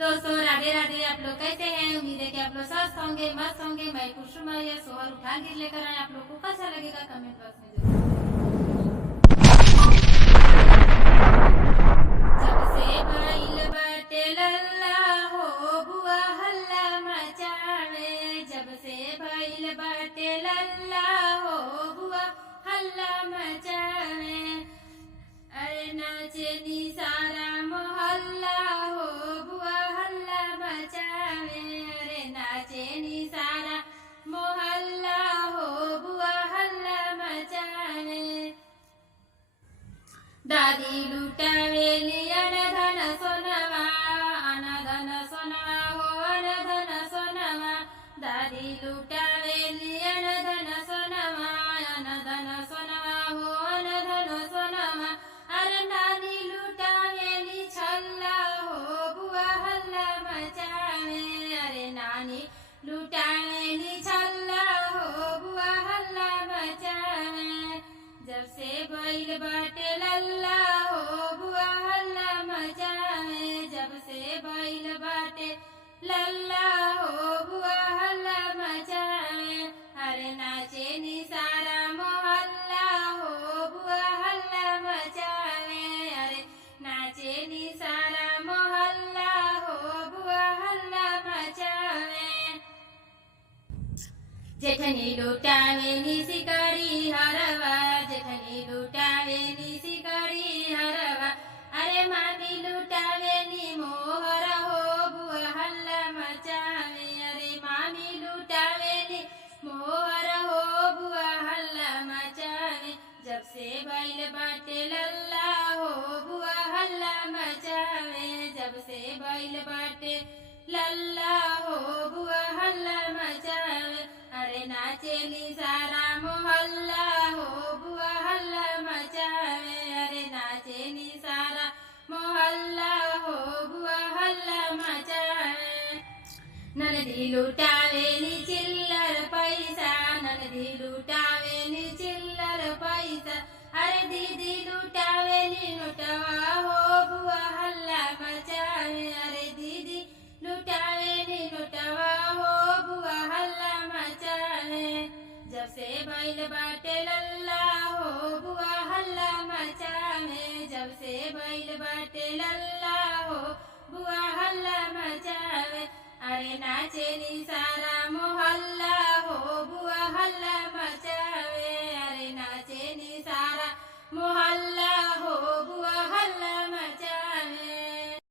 दोस्तों राधे राधे। आप लोग कैसे हैं? उम्मीद है कि आप लोग स्वस्थ होंगे, मस्त होंगे। मैं कुसुम या सोहर उठा गिर लेकर आए। आप लोग को कैसा लगेगा कमेंट बॉक्स में जरूर। जब से भइल बाटे लल्ला हो बुआ हल्ला मचावे, जब से भइल बाटे लल्ला हो बुआ हल्ला मचावे। अरे नाचे नी सारा मोहल्ला हो बुआ हल्ला मचावे। अरे नाचे नी सारा मोहल्ला हो बुआ हल्ला मचावे। दादी लुटावेली अनधन सोनवा, अनधन सोनवा हो अनधन सोनवा। दादी लुटावेली अनधन सोनवा, अनधन सोनवा हो अनधन सोनवा। अरे नानी लुटावेली छल्ला हो बुआ हल्ला मचावे। अरे नानी लुटावेली छल्ला हो बुआ हल्ला मचावे। जब से भइल बाटे लल्ला हो बुआ हल्ला मचावे, जब से भइल बाटे लल्ला हो बुआ हल्ला मचावे। अरे नाचे नी सारा मोहल्ला हो बुआ हल्ला मचावे। अरे नाचे नी सारा मोहल्ला हो बुआ हल्ला मचावे। जेठनी लुटावे नी सिकड़ी हरवा, जेठनी लुटावे नी सिकड़ी हरवा। अरे मामी लुटावे नी मोहर हो बुआ हल्ला मचावे। अरे मामी लुटावे नी मोहर हो बुआ हल्ला मचावे। जब से भइल बाटे लल्ला हो बुआ हल्ला मचावे, जब से भइल बाटे लल्ला हो बुआ हल्ला मचावे। अरे नाचेली सारा मोहल्ला हो बुआ हल्ला मचावे। अरे नाचेली सारा मोहल्ला हो बुआ हल्ला मचावे। ननदी लुटावेली चिल्लर पैसा, ननदी लुटावेली चिल्लर पैसा। अरे दीदी लुटावेली नोटवा हो